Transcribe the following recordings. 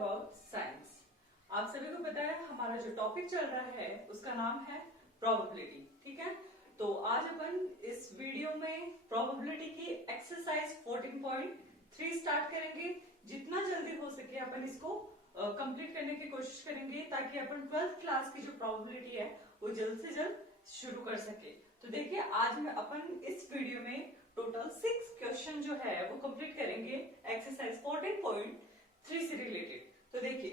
About science. आप सभी को पता है हमारा जो टॉपिक चल रहा है उसका नाम है प्रोबेबिलिटी। ठीक है, तो आज अपन इस वीडियो में प्रोबेबिलिटी की एक्सरसाइज 14.3 स्टार्ट करेंगे। जितना जल्दी हो सके अपन इसको कंप्लीट करने की कोशिश करेंगे ताकि अपन 12th क्लास की जो प्रोबेबिलिटी है वो जल्द से जल्द शुरू कर सके। तो देखिए आज में अपन इस वीडियो में टोटल 6 क्वेश्चन जो है वो कंप्लीट करेंगे एक्सरसाइज 14.3 से रिलेटेड। तो देखिए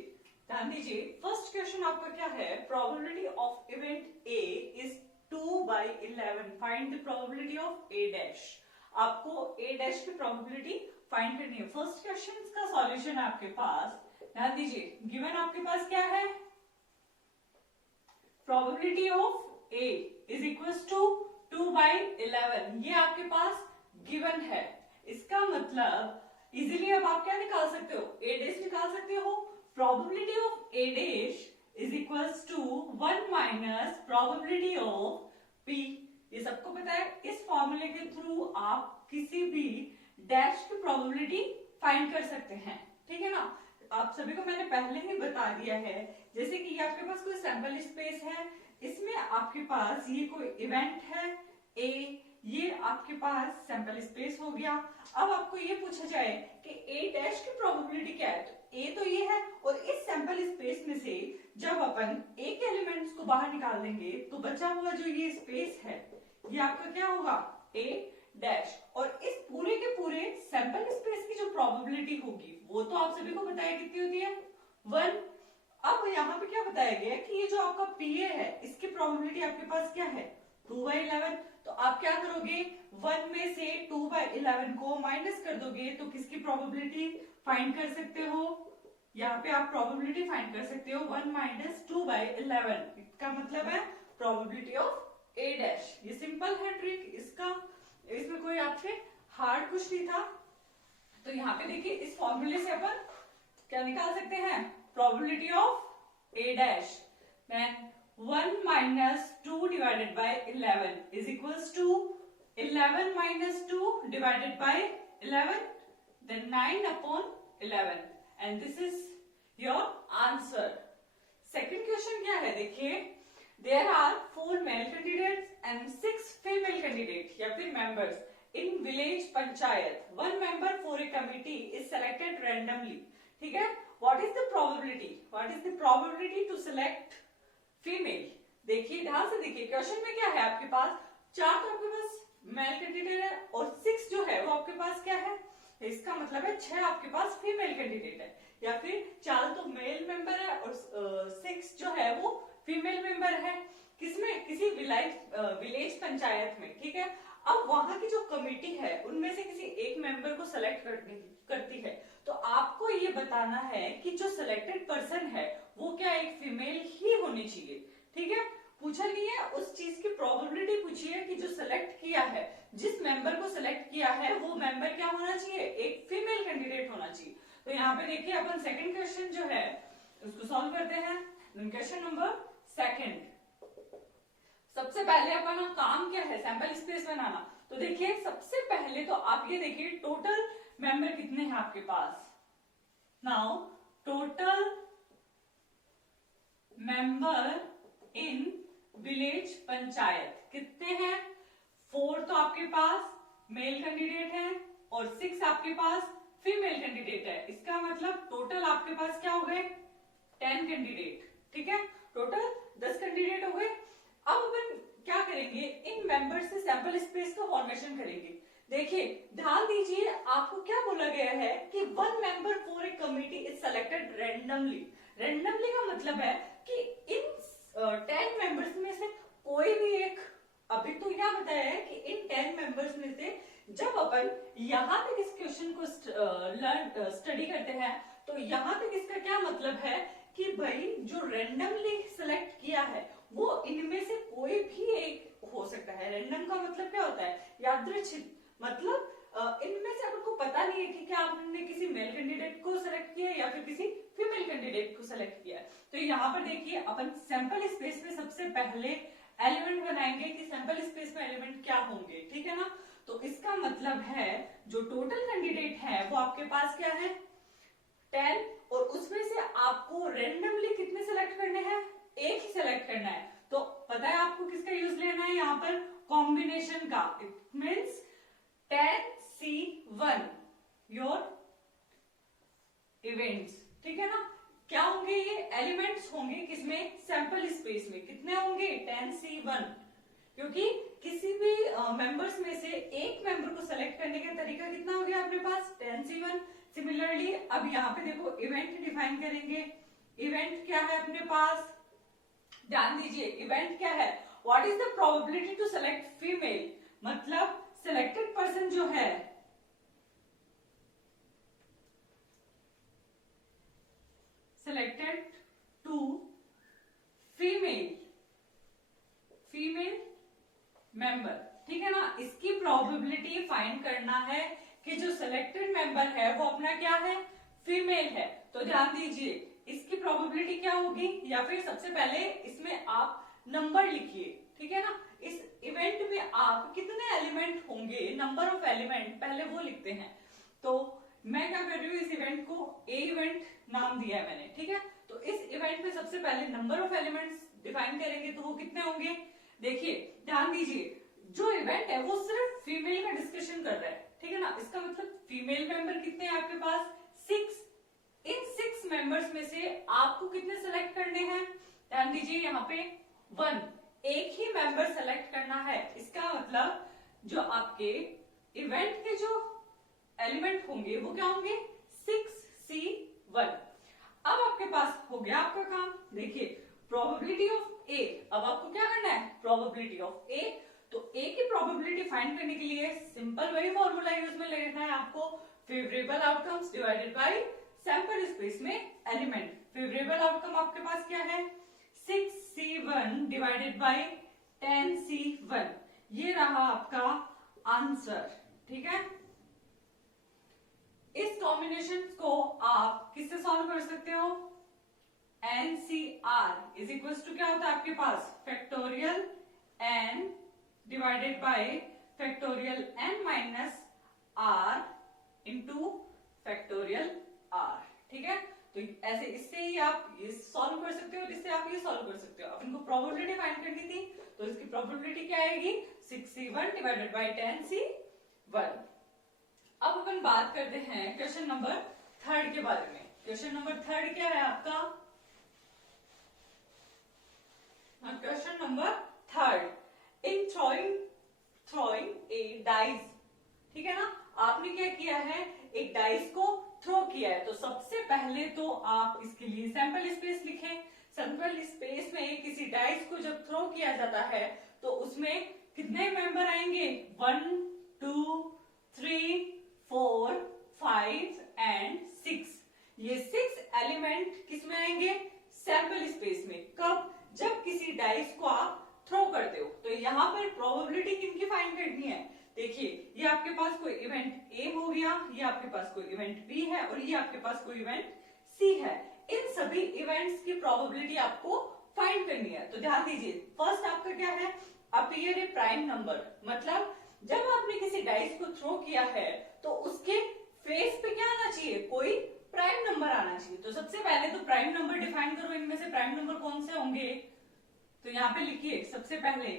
ध्यान दीजिए, फर्स्ट क्वेश्चन आपका क्या है, probability of event A is 2/11, find the probability of A dash. आपको ए डैश की प्रोबेबिलिटी फाइंड करनी है। फर्स्ट क्वेश्चन का सॉल्यूशन है आपके पास, ध्यान दीजिए, गिवन आपके पास क्या है, probability of A is equal to 2/11, ये आपके पास गिवन है। इसका मतलब इजीली अब आप क्या निकाल सकते हो, ए डैश निकाल सकते हो। Probability of A dash is equals to 1 minus probability of P. ये सबको पता है, इस फॉर्मूले के थ्रू आप किसी भी डैश की प्रोबेबिलिटी फाइंड कर सकते हैं। ठीक है ना, आप सभी को मैंने पहले ही बता दिया है। जैसे कि ये आपके पास कोई सैंपल स्पेस है, इसमें आपके पास ये कोई इवेंट है ए, ये आपके पास सैंपल स्पेस हो गया। अब आपको ये पूछा जाए कि ए डैश की प्रोबेबिलिटी क्या है, तो ए तो ये है और इस सैंपल स्पेस में से जब अपन एक एलिमेंट्स को बाहर निकाल देंगे तो बचा हुआ जो ये स्पेस है ये आपका क्या होगा, ए डैश। और इस पूरे के पूरे सैंपल स्पेस की जो प्रोबेबिलिटी होगी वो तो आप सभी को बताया कितनी होती है, 1। अब यहाँ पे क्या बताया गया है कि ये जो आपका पीए है इसकी प्रोबेबिलिटी आपके पास क्या है, 2/11। तो आप क्या करोगे, 1 में से 2/11 को माइनस कर दोगे तो किसकी प्रोबेबिलिटी फाइंड कर सकते हो, यहाँ पे आप प्रोबेबिलिटी फाइंड कर सकते हो 1 माइनस 2/11। इसका मतलब है प्रोबेबिलिटी ऑफ ए डैश। ये सिंपल है ट्रिक इसका, इसमें कोई आपसे हार्ड कुछ नहीं था। तो यहाँ पे देखिए इस फॉर्मूले से अपन क्या निकाल सकते हैं, probability of A dash, then 1 minus 2 divided by 11 is equals to 11 minus 2 divided by 11, then 9/11, and this is your answer. Second question क्या है, देखिए, there are 4 male candidates and 6 female candidates या फिर members in village panchayat. One member for a committee is selected randomly. ठीक है, what is the probability? What is the probability to select female? देखिए ध्यान से देखिए, क्वेश्चन में क्या है आपके पास, 4 तो आपके पास मेल कैंडिडेट है और 6 जो है वो आपके पास क्या है, इसका मतलब है 6 आपके पास फीमेल कैंडिडेट है, या फिर 4 तो मेल मेंबर है और 6 जो है वो फीमेल मेंबर है। किसमें, किसी विलेज पंचायत में। ठीक है, अब वहां की जो कमेटी है उनमें से किसी एक मेंबर को सेलेक्ट करती है, तो आपको ये बताना है कि जो सिलेक्टेड पर्सन है वो क्या एक फीमेल ही होनी चाहिए। ठीक है, पूछा नहीं है उस चीज की प्रोबेबिलिटी पूछी है कि जो सिलेक्ट किया है, जिस मेंबर को सिलेक्ट किया है वो मेंबर क्या होना चाहिए, एक फीमेल कैंडिडेट होना चाहिए। तो यहाँ पे देखिए अपन सेकंड क्वेश्चन जो है उसको सॉल्व करते हैं। क्वेश्चन नंबर 2, सबसे पहले अपन काम क्या है, सैंपल स्पेस बनाना। तो देखिए सबसे पहले तो आप ये देखिए टोटल मेंबर कितने हैं आपके पास। Now total member in village panchayat कितने हैं, 4 तो आपके पास मेल कैंडिडेट है और 6 आपके पास फीमेल कैंडिडेट है। इसका मतलब टोटल आपके पास क्या हो गए, 10 कैंडिडेट। ठीक है, टोटल 10 कैंडिडेट हो गए। अब अपन क्या करेंगे, इन मेंबर्स से सैंपल स्पेस का फॉर्मेशन करेंगे। देखिए ध्यान दीजिए, आपको क्या बोला गया है कि 1 member for a committee is selected randomly. Randomly का मतलब है कि इन 10 मेंबर्स में से कोई भी एक, अभी तो क्या बताया है कि इन 10 मेंबर्स में से जब अपन यहाँ तक इस क्वेश्चन को स्टडी करते हैं तो यहाँ तक इसका क्या मतलब है कि भाई जो रैंडमली सिलेक्ट किया है वो इनमें से कोई भी एक हो सकता है। रैंडम का मतलब क्या होता है, यादृच्छिक, मतलब इनमें से आपको पता नहीं है कि क्या आपने किसी मेल कैंडिडेट को सिलेक्ट किया या फिर किसी फीमेल कैंडिडेट को सिलेक्ट किया। तो यहाँ पर देखिए अपन सैंपल स्पेस में सबसे पहले एलिमेंट बनाएंगे कि सैंपल स्पेस में एलिमेंट क्या होंगे। ठीक है ना, तो इसका मतलब है जो टोटल कैंडिडेट है वो आपके पास क्या है, 10, और उसमें से रेंडमली कितने सेलेक्ट करने हैं, एक ही सेलेक्ट करना है। तो पता है आपको किसका यूज लेना है यहाँ पर, कॉम्बिनेशन का। It means 10C1 your events, ठीक है ना। क्या होंगे ये एलिमेंट्स होंगे किसमें, सैंपल स्पेस में। कितने होंगे, 10C1, क्योंकि किसी भी मेंबर्स में से एक मेंबर को सेलेक्ट करने का तरीका कितना हो गया अपने पास, 10C1। सिमिलरली अब यहाँ पे देखो इवेंट डिफाइन करेंगे। इवेंट क्या है अपने पास, ध्यान दीजिए, इवेंट क्या है, what is the probability to select female, मतलब सिलेक्टेड पर्सन जो है selected to female member, ठीक है ना। इसकी प्रोबेबिलिटी फाइंड करना है कि जो सिलेक्टेड मेंबर है वो अपना क्या है, फीमेल है। तो ध्यान दीजिए इसकी प्रोबेबिलिटी क्या होगी, या फिर सबसे पहले इसमें आप नंबर लिखिए, ठीक है ना। इस इवेंट में आप कितने एलिमेंट होंगे, नंबर ऑफ एलिमेंट पहले वो लिखते हैं। तो मैं क्या कर रही हूँ, इस इवेंट को ए इवेंट नाम दिया है मैंने, ठीक है। तो इस इवेंट में सबसे पहले नंबर ऑफ एलिमेंट्स डिफाइन करेंगे, तो वो कितने होंगे। देखिए ध्यान दीजिए, जो इवेंट है वो सिर्फ फीमेल का डिस्कशन कर रहा है, ठीक है ना। इसका मतलब फीमेल मेंबर कितने हैं आपके पास, 6। इन 6 मेंबर्स में से आपको कितने सेलेक्ट करने हैं, ध्यान दीजिए यहाँ पे 1, एक ही मेंबर सेलेक्ट करना है। इसका मतलब जो आपके इवेंट के जो एलिमेंट होंगे वो क्या होंगे, 6C1। अब आपके पास हो गया आपका काम। देखिए प्रोबेबिलिटी ऑफ ए, अब आपको क्या करना है, प्रोबेबिलिटी ऑफ ए। तो ए की प्रोबेबिलिटी फाइंड करने के लिए सिंपल वही फॉर्मूला यूज में लेना है आपको, favourable outcomes divided by sample space में एलिमेंट। फेवरेबल आउटकम आपके पास क्या है, 6C1 डिवाइडेड बाय 10C1, ये रहा आपका आंसर, ठीक है। इस कॉम्बिनेशन को आप किससे सॉल्व कर सकते हो, NCR इज इक्वल टू क्या होता है आपके पास, factorial n divided by factorial n minus r into factorial r, ठीक है। तो ऐसे इससे ही आप ये सॉल्व कर सकते हो, जिससे आप ये सॉल्व कर सकते हो। अब इनको प्रोबेबिलिटी फाइंड करनी थी, तो इसकी प्रोबेबिलिटी क्या आएगी, 6C1 डिवाइडेड बाय 10C1। अब अपन बात करते हैं क्वेश्चन नंबर 3 के बारे में। क्वेश्चन नंबर 3 क्या है आपका, क्वेश्चन नंबर 3, इन थ्रोइंग ए डाइस, ठीक है ना। आपने क्या किया है, एक डाइस को थ्रो किया है। तो सबसे पहले तो आप इसके लिए सैंपल स्पेस लिखें। सैंपल स्पेस में किसी डाइस को जब थ्रो किया जाता है तो उसमें कितने मेंबर आएंगे, 1 2 3 4 5 एंड 6। ये 6 एलिमेंट किसमें आएंगे, सैंपल स्पेस में। कब, जब किसी डाइस को आप थ्रो करते हो। तो यहाँ पर प्रोबेबिलिटी किनकी फाइंड करनी है, देखिए ये आपके पास कोई इवेंट ए हो गया, ये आपके पास कोई इवेंट बी है, और ये आपके पास कोई इवेंट सी है। इन सभी इवेंट्स की प्रोबेबिलिटी आपको फाइंड करनी है। तो ध्यान दीजिए, फर्स्ट आपका क्या है, अपीयर ए प्राइम नंबर, मतलब जब आपने किसी डाइस को थ्रो किया है तो उसके फेस पे क्या आना चाहिए, कोई प्राइम नंबर आना चाहिए। तो सबसे पहले तो प्राइम नंबर डिफाइन करो, इनमें से प्राइम नंबर कौन से होंगे। तो यहाँ पे लिखिए सबसे पहले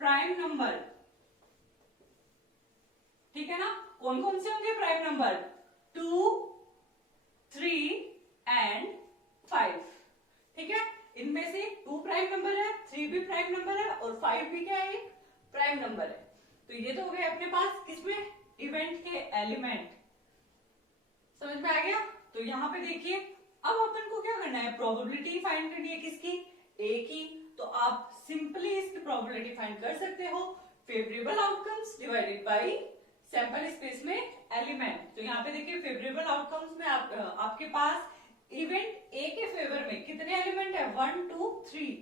प्राइम नंबर, ठीक है ना। कौन कौन से होंगे प्राइम नंबर, 2 3 एंड 5, ठीक है। इनमें से 2 प्राइम नंबर है, 3 भी प्राइम नंबर है, और 5 भी क्या है, प्राइम नंबर है। तो ये तो हो गए अपने पास किसमें, इवेंट के एलिमेंट। समझ में आ गया। तो यहाँ पे देखिए अब अपन को क्या करना है, प्रोबेबिलिटी फाइंड करनी है किसकी, ए की। तो आप सिंपली इसकी प्रोबेबिलिटी फाइंड कर सकते हो, favourable outcomes divided by sample space में एलिमेंट। तो यहाँ पे देखिए फेवरेबल आउटकम्स में आपके पास इवेंट ए के फेवर में कितने एलिमेंट है, 1 2 3,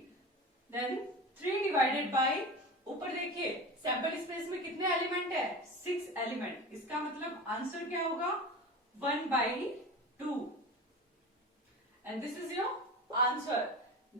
देन 3 डिवाइडेड बाय, ऊपर देखिए सैंपल स्पेस में कितने एलिमेंट है, 6 एलिमेंट। इसका मतलब आंसर क्या होगा, 1/2, and this is your answer.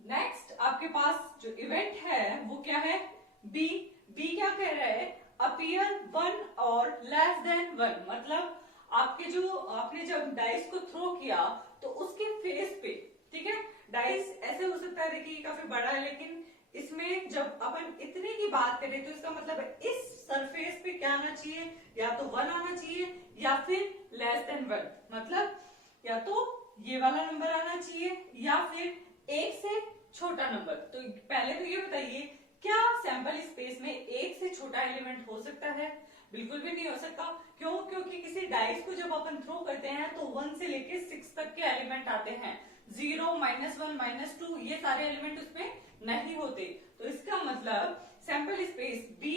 Next आपके पास जो इवेंट है वो क्या है, बी। बी क्या कह रहा है, अपीयर 1 और लेस देन 1, मतलब आपने जब डाइस को थ्रो किया तो उसके फेस पे, ठीक है, डाइस ऐसे हो सकता है, देखिए काफी बड़ा है, लेकिन इसमें जब अपन इतने की बात करें तो इसका मतलब है इस सरफेस पे क्या आना चाहिए, या तो 1 आना चाहिए या फिर लेस देन 1, मतलब या तो ये वाला नंबर आना चाहिए या फिर एक से छोटा नंबर। तो पहले तो ये बताइए, क्या सैंपल स्पेस में एक से छोटा एलिमेंट हो सकता है? बिल्कुल भी नहीं हो सकता। क्यों? क्योंकि किसी डाइस को जब अपन थ्रो करते हैं तो 1 से लेके 6 तक के एलिमेंट आते हैं, 0, -1, -2 ये सारे एलिमेंट उसमें नहीं होते। तो इसका मतलब sample space B,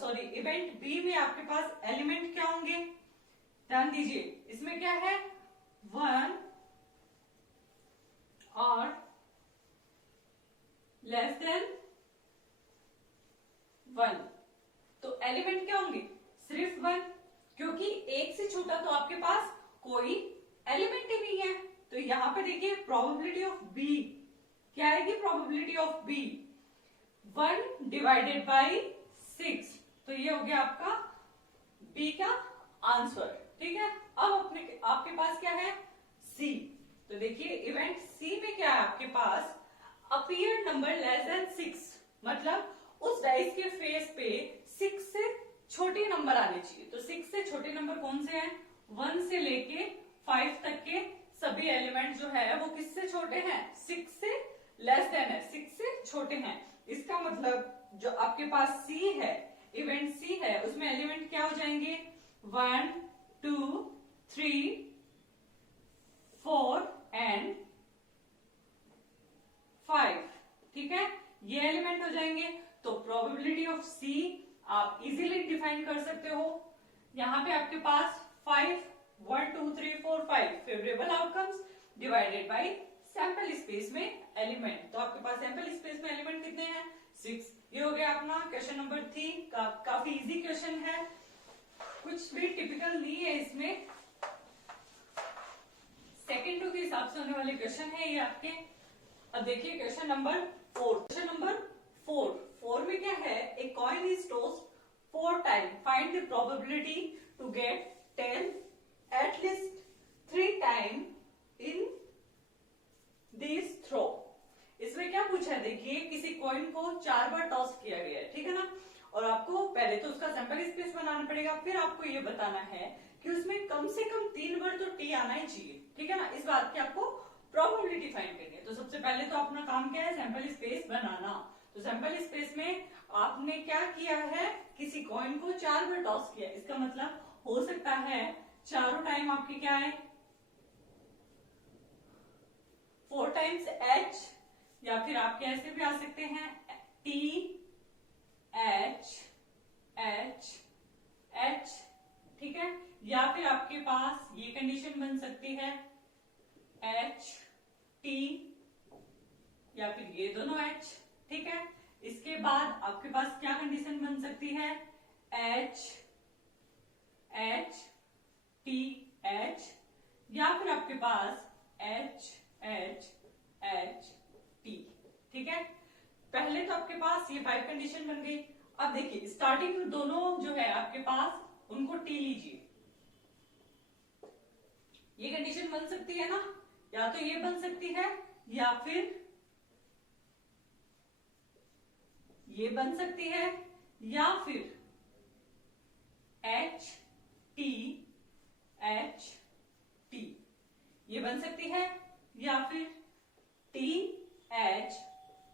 sorry event B में आपके पास एलिमेंट क्या होंगे? ध्यान दीजिए, इसमें क्या है, 1 और लेस देन 1। तो एलिमेंट क्या होंगे? सिर्फ 1, क्योंकि एक से छोटा तो आपके पास कोई एलिमेंट ही नहीं है। तो यहां पे देखिए प्रोबेबिलिटी ऑफ बी क्या आएगी? Probability of B 1 divided by 6। तो ये हो गया आपका बी का आंसर, ठीक है। अब आपके पास क्या है? सी। तो देखिए इवेंट सी में क्या है आपके पास? अपीयर नंबर लेस देन 6, मतलब उस डाइस के फेस पे 6 से छोटे नंबर आने चाहिए। तो 6 से छोटे नंबर कौन से हैं? 1 से लेके 5 तक के सभी एलिमेंट जो है वो किससे छोटे हैं? 6 से लेस देन है, 6 से छोटे हैं। इसका मतलब जो आपके पास सी है, इवेंट सी है, उसमें एलिमेंट क्या हो जाएंगे? 1, 2, 3, 4 एंड 5, ठीक है, ये एलिमेंट हो जाएंगे। तो प्रोबेबिलिटी ऑफ सी आप इजीली डिफाइन कर सकते हो। यहां पे आपके पास 5, 1, 2, 3, 4, 5 favourable outcomes divided by sample space में एलिमेंट। तो आपके पास सैंपल स्पेस में एलिमेंट कितने हैं? 6। ये हो गया अपना क्वेश्चन नंबर 3। काफी इजी क्वेश्चन है, कुछ भी टिपिकल नहीं है इसमें, सेकेंड टू के हिसाब से होने वाले क्वेश्चन है ये आपके। अब देखिए क्वेश्चन नंबर 4। क्वेश्चन नंबर 4 में क्या है? A coin is tossed 4 time, find the probability to get 10 at least 3 time in this throw. इसमें क्या पूछा है? देखिए किसी कॉइन को 4 बार टॉस किया गया है, ठीक है ना, और आपको पहले तो उसका सैंपल स्पेस बनाना पड़ेगा, फिर आपको ये बताना है कि उसमें कम से कम 3 बार तो टी आना ही चाहिए, ठीक है ना। इस बात की आपको प्रोबेबिलिटी फाइंड करनी है। तो सबसे पहले तो अपना काम क्या है? सैंपल स्पेस बनाना। तो सैंपल स्पेस में आपने क्या किया है? किसी कॉइन को 4 बार टॉस किया। इसका मतलब हो सकता है चारों टाइम आपके क्या है? 4 टाइम्स एच, या फिर आप कैसे भी आ सकते हैं टी एच एच एच, ठीक है, या फिर आपके पास ये कंडीशन बन सकती है एच टी, या फिर ये दोनों एच, ठीक है। इसके बाद आपके पास क्या कंडीशन बन सकती है? एच एच टी एच, या फिर आपके पास एच एच एच टी, ठीक है। पहले तो आपके पास ये 5 कंडीशन बन गई। अब देखिए स्टार्टिंग में दोनों जो है आपके पास उनको टी लीजिए, ये कंडीशन बन सकती है ना, या तो ये बन सकती है या फिर ये बन सकती है, या फिर एच टी एच टी ये बन सकती है, या फिर टी एच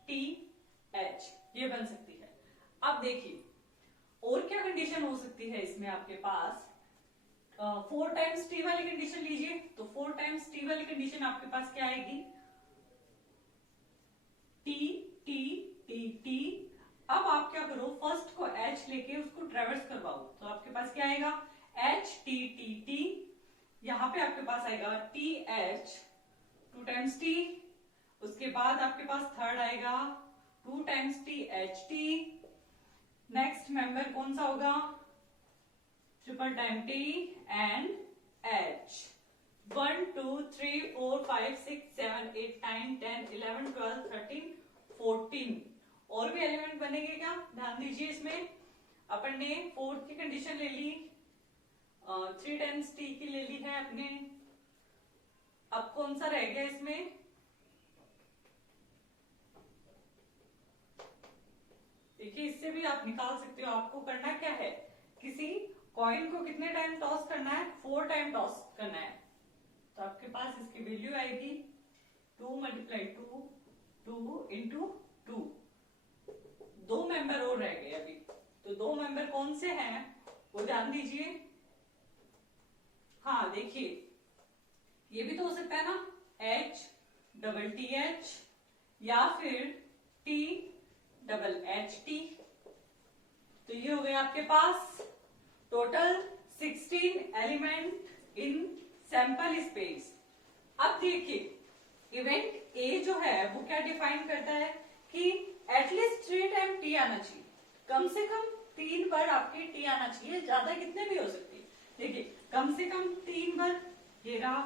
टी एच ये बन सकती है। अब देखिए और क्या कंडीशन हो सकती है इसमें आपके पास? 4 टाइम्स टी वाली कंडीशन लीजिए। तो 4 टाइम्स टी वाली कंडीशन आपके पास क्या आएगी? T T T T. अब आप क्या करो, फर्स्ट को एच लेके उसको ट्रेवर्स करवाओ। तो आपके पास क्या आएगा? H T T T. यहां पे आपके पास आएगा टी एच 2 टाइम्स टी। उसके बाद आपके पास थर्ड आएगा 2 times T H T. Next member कौन सा होगा? Triple time T and H. 1 2 3 4 5 6 7 8 9 10 11 12 13 14 और भी एलिमेंट बनेंगे क्या? ध्यान दीजिए, इसमें अपन ने 4th की कंडीशन ले ली, 3 टाइम्स टी की ले ली है आपने। अब कौन सा रह गया इसमें? देखिए इससे भी आप निकाल सकते हो। आपको करना क्या है, किसी कॉइन को कितने टाइम टॉस करना है? 4 टाइम टॉस करना है। तो आपके पास इसकी वैल्यू आएगी 2 मल्टीप्लाई 2, 2 इंटू 2। 2 मेंबर और रह गए अभी। तो 2 मेंबर कौन से हैं वो ध्यान दीजिए। हाँ देखिए, ये भी तो हो सकता है ना, H डबल टी एच या फिर T डबल एच टी। तो ये हो गए आपके पास total 16 element in sample space. अब देखिए इवेंट ए जो है वो क्या डिफाइन करता है कि एटलीस्ट 3 टाइम टी आना चाहिए। कम से कम 3 बार आपके टी आना चाहिए, ज्यादा कितने भी हो सकती है। देखिए कम से कम 3 बार ये रहा,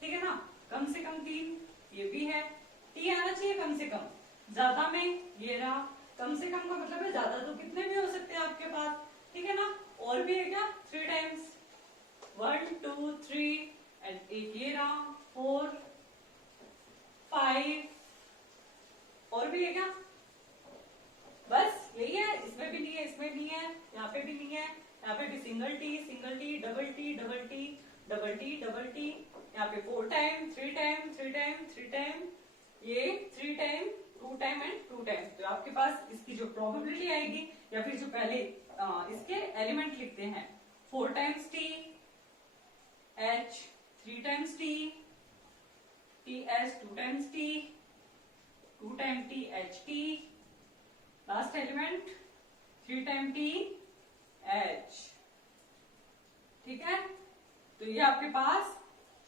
ठीक है ना, कम से कम 3 ये भी है, टी आना चाहिए कम से कम। ज्यादा में ये रहा, कम से कम का मतलब है ज्यादा तो कितने भी हो सकते हैं आपके पास, ठीक है ना। और भी है क्या? 3 टाइम्स 1 2 3 एंड एक ये रहा 4 5। और भी है क्या? बस यही है, इसमें भी नहीं है, इसमें नहीं है, यहाँ पे भी नहीं है, यहाँ पे भी single T double T double T double T double T, यहाँ पे 4 टाइम 3 टाइम 3 टाइम 3 टाइम, ये 3 टाइम 2 टाइम एंड 2 टाइम। तो आपके पास इसकी जो प्रोबेबिलिटी आएगी, या फिर जो पहले इसके एलिमेंट लिखते हैं, 4 times T H 3 times T H 2 times T 2 time T H T, last element 3 time T H, ठीक है। तो ये आपके पास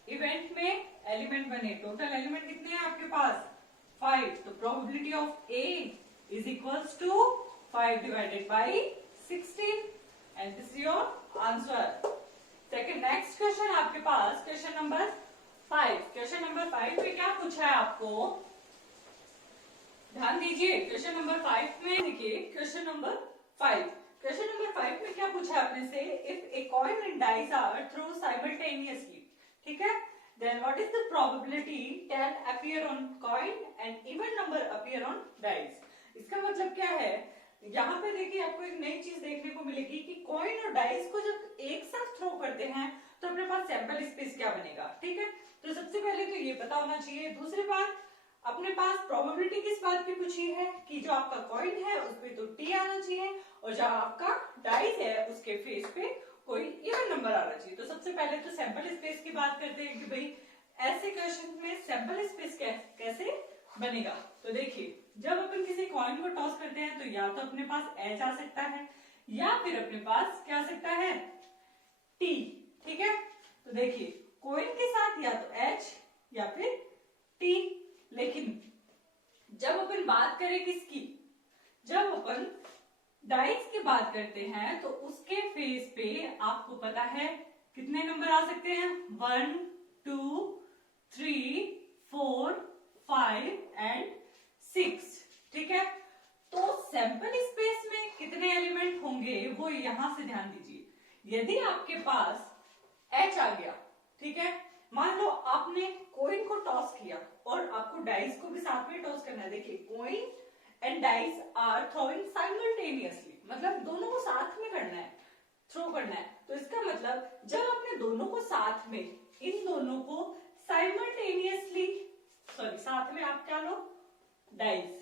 इवेंट में एलिमेंट बने। टोटल एलिमेंट कितने हैं आपके पास? 5। तो probability of A is equals to 5 divided by 16 and this is your answer. Second next question आपके पास क्वेश्चन नंबर 5। क्वेश्चन नंबर 5 में क्या पूछा है आपको, ध्यान दीजिए। क्वेश्चन नंबर 5 में देखिए, क्वेश्चन नंबर 5 में क्या पूछा है आपने से, if a coin and dice are throw simultaneously, ठीक है, then what is the probability 10 appear on coin and even number appear on dice. इसका मतलब क्या है, यहाँ पे देखिए आपको एक नई चीज देखने को मिलेगी कि कॉइन और डाइस को जब एक साथ थ्रो करते हैं तो अपने पास सैंपल स्पेस क्या बनेगा, ठीक है। तो सबसे पहले तो ये पता होना चाहिए। दूसरी बात, अपने पास प्रोबेबिलिटी किस बात की पूछी है कि जो आपका कॉइन है उस पे तो टी आना चाहिए, और जो आपका डाइस है उसके फेस पे कोई इवन नंबर आना चाहिए। तो सबसे पहले तो सैंपल स्पेस की बात करते हैं कि भाई ऐसे क्वेश्चन में सैंपल स्पेस कैसे बनेगा। तो देखिए जब अपन किसी कॉइन को टॉस करते हैं तो या तो अपने पास एच आ सकता है या फिर अपने पास क्या आ सकता है, टी, ठीक है। तो देखिए कॉइन के साथ या तो एच या फिर टी, लेकिन जब अपन बात करें किसकी, जब अपन डाइस की बात करते हैं तो उसके फेस पे आपको पता है कितने नंबर आ सकते हैं, 1 2 3 4 5 एंड 6, ठीक है। तो सैंपल स्पेस में कितने एलिमेंट होंगे वो यहां से ध्यान दीजिए। यदि आपके पास H आ गया, ठीक है, मान लो आपने कॉइन को टॉस किया और आपको डाइस को भी साथ में टॉस करना है। देखिए coin and dice are throwing simultaneously, मतलब दोनों को साथ में करना है, थ्रो करना है। तो इसका मतलब जब आपने दोनों को साथ में, इन दोनों को साइमल्टेनियसली, सॉरी साथ में आप क्या लो, डाइस,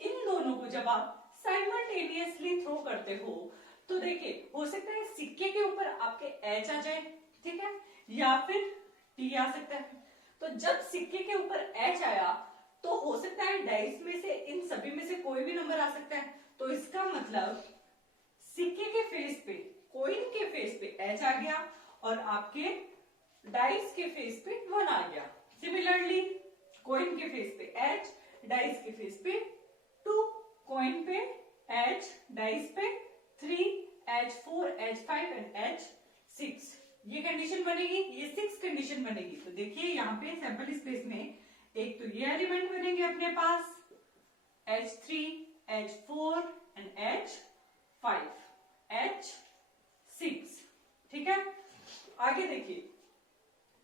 इन दोनों को जब आप साइमल्टेनियसली थ्रो करते हो तो देखिए हो सकता है सिक्के के ऊपर आपके एच आ जाए, ठीक है, या फिर टी आ सकता है। तो जब सिक्के के ऊपर एच आया तो हो सकता है डाइस में से इन सभी में से कोई भी नंबर आ सकता है। तो इसका मतलब सिक्के के फेस पे, कॉइन के फेस पे एच आ गया और आपके डाइस के फेस पे 1 आ गया। सिमिलरली कॉइन के फेस पे एच, डाइस के फेस पे 2, कॉइन पे एच, डाइस पे 3, H4, H5 एंड H6, ये कंडीशन बनेगी, ये 6 कंडीशन बनेगी। तो देखिए यहाँ पे सैंपल स्पेस में एक तो ये एलिमेंट बनेंगे अपने पास H3, H4 and H5, H6, ठीक है, आगे देखिए,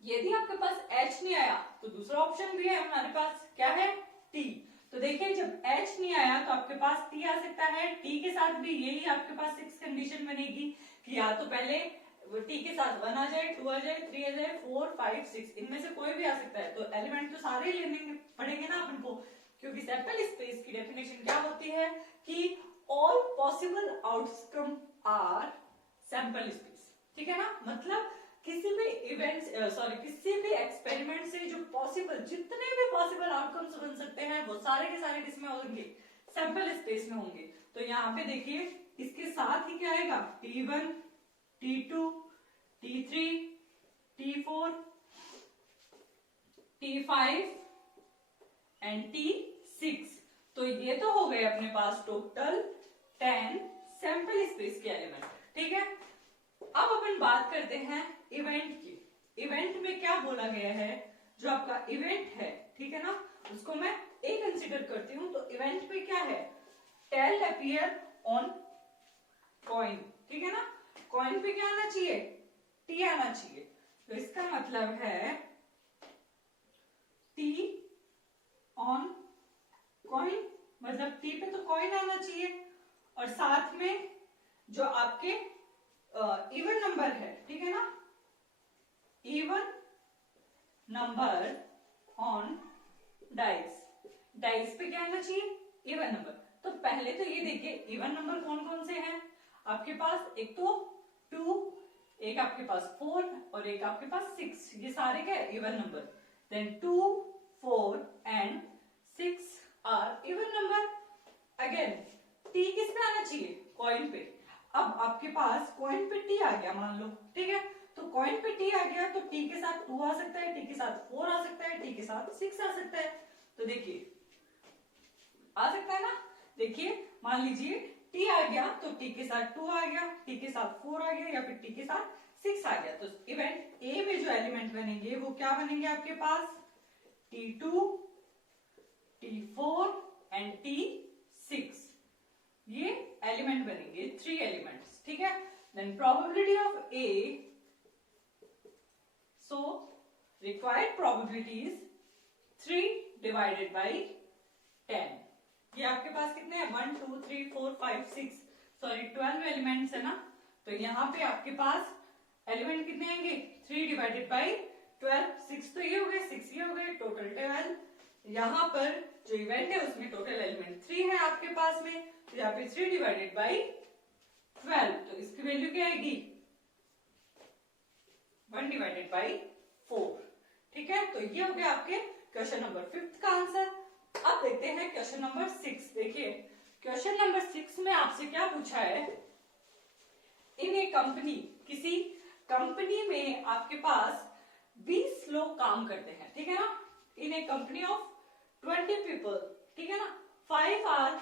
यदि आपके पास H नहीं आया तो दूसरा ऑप्शन भी है हमारे पास, क्या है, T। तो देखिए जब H नहीं आया तो आपके पास T आ सकता है, T के साथ भी यही आपके पास 6 कंडीशन बनेगी कि या तो पहले T के साथ 1 आ जाए, 2 आ जाए, 3 आ जाए, 4 5 6, इनमें से कोई भी आ सकता है। तो एलिमेंट तो सारे ही लेने पड़ेंगे ना अपन को, क्योंकि सैंपल स्पेस की डेफिनेशन क्या होती है कि all possible outcome are sample space, ठीक है ना। मतलब किसी भी इवेंट किसी भी एक्सपेरिमेंट से जो पॉसिबल, जितने भी पॉसिबल आउटकम्स बन सकते हैं वो सारे के सारे किसमें होंगे, सैंपल स्पेस में होंगे। तो यहाँ पे देखिए इसके साथ ही क्या आएगा, T1, T2, T3, T4, T5 and T6। तो ये तो हो गए अपने पास टोटल 10 सैंपल स्पेस के एलिमेंट, ठीक है। अब अपन बात करते हैं इवेंट की। इवेंट में क्या बोला गया है, जो आपका इवेंट है, ठीक है ना, उसको मैं ए कंसीडर करती हूं। तो इवेंट पे क्या है, टेल अपीयर ऑन कॉइन, ठीक है ना। कॉइन पे क्या आना चाहिए, टी आना चाहिए। तो इसका मतलब है टी ऑन कॉइन, मतलब टी पे तो कॉइन आना चाहिए, और साथ में जो आपके इवन नंबर है, ठीक है ना, even number on dice. Dice पे क्या आना चाहिए, इवन नंबर। तो पहले तो ये देखिए इवन नंबर कौन कौन से हैं आपके पास, एक तो 2, एक आपके पास 4 और एक आपके पास 6, ये सारे क्या है, even number. Then 2, 4 and 6 are even number. Again T किस पे आना चाहिए, कॉइन पे। अब आपके पास कॉइन पे टी आ गया मान लो, ठीक है। तो कॉइन पे टी आ गया तो टी के साथ 2 आ सकता है, टी के साथ 4 आ सकता है, टी के साथ 6 आ सकता है। तो देखिए आ सकता है ना, देखिए मान लीजिए टी आ गया तो टी के साथ 2 आ गया, टी के साथ 4 आ गया, या फिर टी के साथ 6 आ गया। तो इवेंट ए में जो एलिमेंट बनेंगे वो क्या बनेंगे आपके पास, T2, T4 एंड T6, ये एलिमेंट बनेंगे, 3 एलिमेंट्स, ठीक है। Then probability of A, so required probability is 3 divided by 10। ये आपके पास कितने हैं, 1 2 3 4 5 6, सॉरी 12 एलिमेंट्स है ना। तो यहाँ पे आपके पास एलिमेंट कितने आएंगे, 3 डिवाइडेड बाई 12, 6 तो ये हो गए, 6 ये हो गए, टोटल 12। यहाँ पर जो इवेंट है उसमें टोटल एलिमेंट 3 है आपके पास में, तो यहाँ पे 3 डिवाइडेड बाई 12, तो इसकी वैल्यू क्या आएगी, 1 डिवाइडेड बाई 4, ठीक है। तो ये हो गया आपके क्वेश्चन नंबर 5 का आंसर। अब देखते हैं क्वेश्चन नंबर 6। देखिए क्वेश्चन नंबर 6 में आपसे क्या पूछा है, इन ए कंपनी, किसी कंपनी में आपके पास 20 लोग काम करते हैं, ठीक है ना। In a company of 20 people, ठीक है ना, 5 are,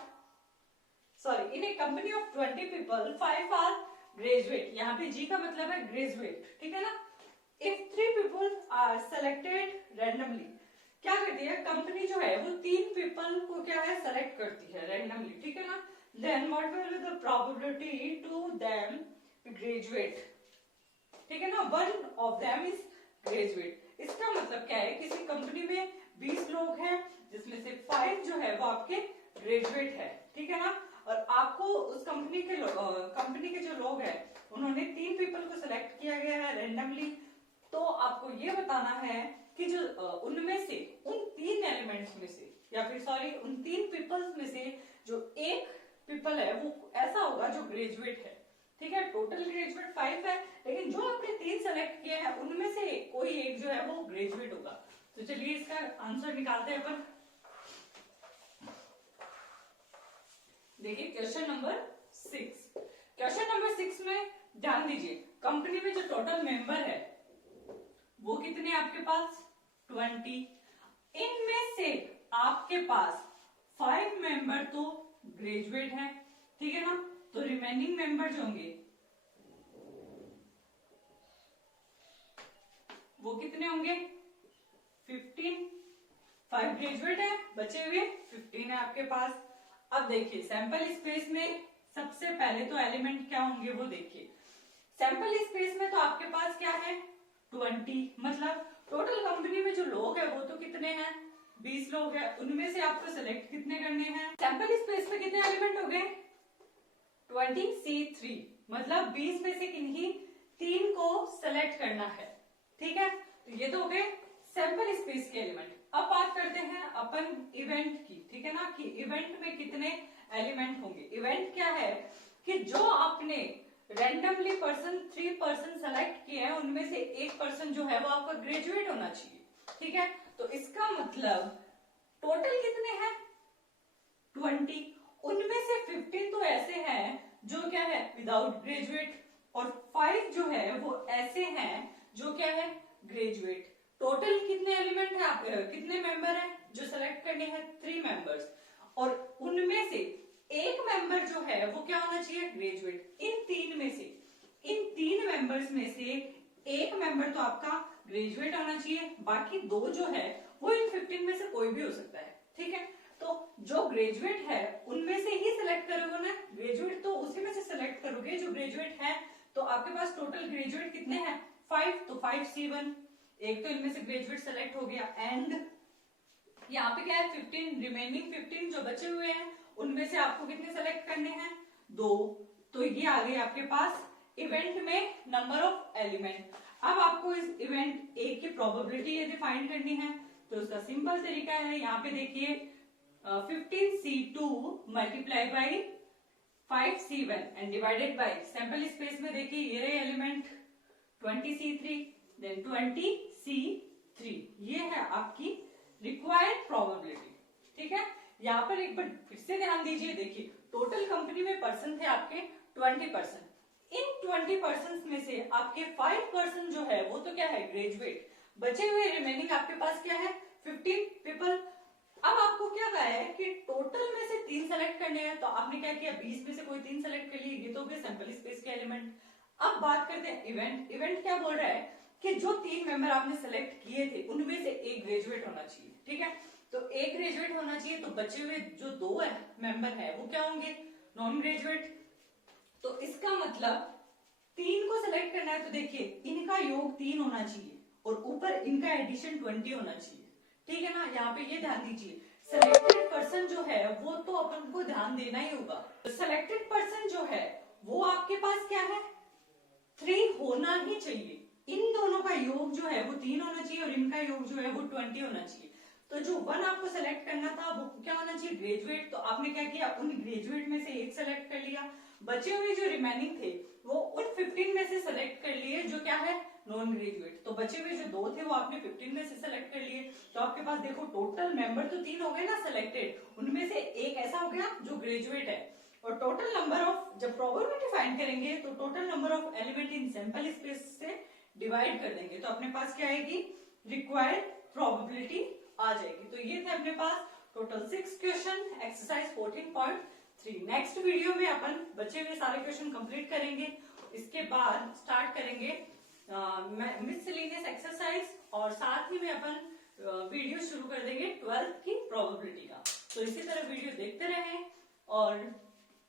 sorry in a company of 20 people 5 are graduate, यहाँ पे जी का मतलब है ग्रेजुएट, ठीक है ना। If 3 people are selected randomly, क्या करती है कंपनी जो है वो 3 पीपल को क्या है सेलेक्ट करती है रैंडमली, ठीक है ना। Then what will be the probability to them graduate, ठीक है ना, one of them is graduate. इसका मतलब क्या है, किसी कंपनी में 20 लोग हैं जिसमें से 5 जो है वो आपके ग्रेजुएट है, ठीक है ना। और आपको उस कंपनी के जो लोग हैं उन्होंने 3 पीपल को सिलेक्ट किया गया है रैंडमली। तो आपको ये बताना है कि जो उनमें से, उन 3 एलिमेंट्स में से, या फिर सॉरी उन 3 पीपल्स में से जो एक पीपल है वो ऐसा होगा जो ग्रेजुएट है, ठीक है। टोटल ग्रेजुएट 5 है, लेकिन जो आपने 3 सेलेक्ट किए हैं उनमें से कोई एक जो है वो ग्रेजुएट होगा। तो चलिए इसका आंसर निकालते हैं अपन। देखिए क्वेश्चन नंबर 6, क्वेश्चन नंबर 6 में ध्यान दीजिए, कंपनी में जो टोटल मेंबर है वो कितने आपके पास 20, इनमें से आपके पास 5 मेंबर तो ग्रेजुएट हैं, ठीक है ना। तो रिमेनिंग मेंबर जो होंगे वो कितने होंगे 15, 5 ग्रेजुएट है, बचे हुए 15 है आपके पास। अब देखिए सैंपल स्पेस में सबसे पहले तो एलिमेंट क्या होंगे वो देखिए, सैंपल स्पेस में तो आपके पास क्या है 20, मतलब टोटल कंपनी में जो लोग है वो तो कितने हैं 20 लोग हैं, उनमें से आपको सिलेक्ट कितने करने हैं। सैंपल स्पेस में कितने एलिमेंट हो गए 20C3, मतलब 20 में से किन्हीं 3 को सेलेक्ट करना है। ठीक है, तो ये तो हो गए सैंपल स्पेस के एलिमेंट। अब बात करते हैं अपन इवेंट की। ठीक है ना, कि इवेंट में कितने एलिमेंट होंगे। इवेंट क्या है कि जो आपने रैंडमली 3 पर्सन सेलेक्ट किए हैं उनमें से एक पर्सन जो है वो आपका ग्रेजुएट होना चाहिए। ठीक है, तो इसका मतलब टोटल कितने हैं 20, उनमें से 15 तो ऐसे हैं जो क्या है विदाउट ग्रेजुएट, और 5 जो है वो ऐसे हैं जो क्या है ग्रेजुएट। टोटल कितने एलिमेंट है आप कितने मेंबर हैं जो सेलेक्ट करने हैं 3 मेंबर्स, और उनमें से एक मेंबर जो है वो क्या होना चाहिए ग्रेजुएट। इन 3 मेंबर्स में से एक मेंबर तो आपका ग्रेजुएट होना चाहिए, बाकी 2 जो है वो इन 15 में से कोई भी हो सकता है। ठीक है, तो जो ग्रेजुएट है उनमें से ही सिलेक्ट करोगे ना, ग्रेजुएट तो उसी में से सिलेक्ट करोगे जो ग्रेजुएट है। तो आपके पास टोटल ग्रेजुएट कितने हैं 5, तो 5C1, एक तो इनमें से ग्रेजुएट सेलेक्ट हो गया। एंड यहाँ पे क्या है 15, रिमेनिंग 15 जो बचे हुए हैं उनमें से आपको कितने सेलेक्ट करने हैं 2, तो ये आ गए आपके पास इवेंट में नंबर ऑफ एलिमेंट। अब आपको इस इवेंट ए की प्रोबेबिलिटी यदि फाइंड करनी है तो उसका सिंपल तरीका है, यहाँ पे देखिए 15C2 multiply by 5C1 and divided by sample space में देखिए ये रहे एलिमेंट 20C3 देन 20C3, ये है आपकी रिक्वायर्ड प्रोबेबिलिटी। ठीक है, यहाँ पर एक बार फिर से ध्यान दीजिए, देखिए टोटल कंपनी में पर्सन थे आपके 20%, इन 20% में से आपके 5% जो है वो तो क्या है ग्रेजुएट, बचे हुए रिमेनिंग आपके पास क्या है 15 पीपल। अब आपको क्या कहा है कि टोटल में से 3 सेलेक्ट करने हैं, तो आपने क्या किया 20 में से कोई 3 सेलेक्ट कर लिए, ये तो गए सैंपल स्पेस के एलिमेंट। अब बात करते हैं इवेंट। इवेंट क्या बोल रहा है कि जो 3 मेंबर आपने सेलेक्ट किए थे उनमें से एक ग्रेजुएट होना चाहिए। ठीक है, तो एक ग्रेजुएट होना चाहिए, तो बचे हुए जो 2 मेंबर है वो क्या होंगे नॉन ग्रेजुएट। तो इसका मतलब 3 को सेलेक्ट करना है, तो देखिए इनका योग 3 होना चाहिए और ऊपर इनका एडिशन 20 होना चाहिए। ठीक है ना, यहाँ पे ये ध्यान दीजिए सिलेक्टेड पर्सन जो है वो तो अपन को ध्यान देना ही होगा। तो सिलेक्टेड पर्सन जो है वो आपके पास क्या है 3 होना ही चाहिए, इन दोनों का योग जो है वो 3 होना चाहिए और इनका योग जो है वो 20 होना चाहिए। तो जो 1 आपको सेलेक्ट करना था वो क्या होना चाहिए ग्रेजुएट, तो आपने क्या किया उन ग्रेजुएट में से एक सेलेक्ट कर लिया, बचे हुए जो रिमेनिंग थे वो उन 15 में से सेलेक्ट कर लिए जो क्या है नॉन ग्रेजुएट, तो बचे हुए जो 2 थे वो आपने 15 में से सेलेक्ट कर लिए। तो आपके पास देखो टोटल मेंबर तो 3 हो गए ना सेलेक्टेड, उनमें से एक ऐसा हो गया जो ग्रेजुएट है, और टोटल नंबर ऑफ जब प्रोबेबिलिटी फाइंड करेंगे तो total number of element in sample space से डिवाइड कर देंगे, तो अपने पास क्या आएगी रिक्वायर्ड प्रोबेबिलिटी आ जाएगी। तो ये थे अपने पास total 6 question exercise 14.3। Next video में अपन बचे हुए सारे क्वेश्चन कंप्लीट करेंगे, इसके बाद स्टार्ट करेंगे मिससेलेनियस एक्सरसाइज, और साथ ही में अपन वीडियो शुरू कर देंगे 12th की प्रोबेबिलिटी का। तो इसी तरह वीडियो देखते रहें, और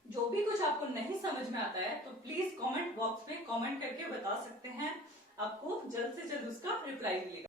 जो भी कुछ आपको नहीं समझ में आता है तो प्लीज कमेंट बॉक्स में कमेंट करके बता सकते हैं, आपको जल्द से जल्द उसका रिप्लाई मिलेगा।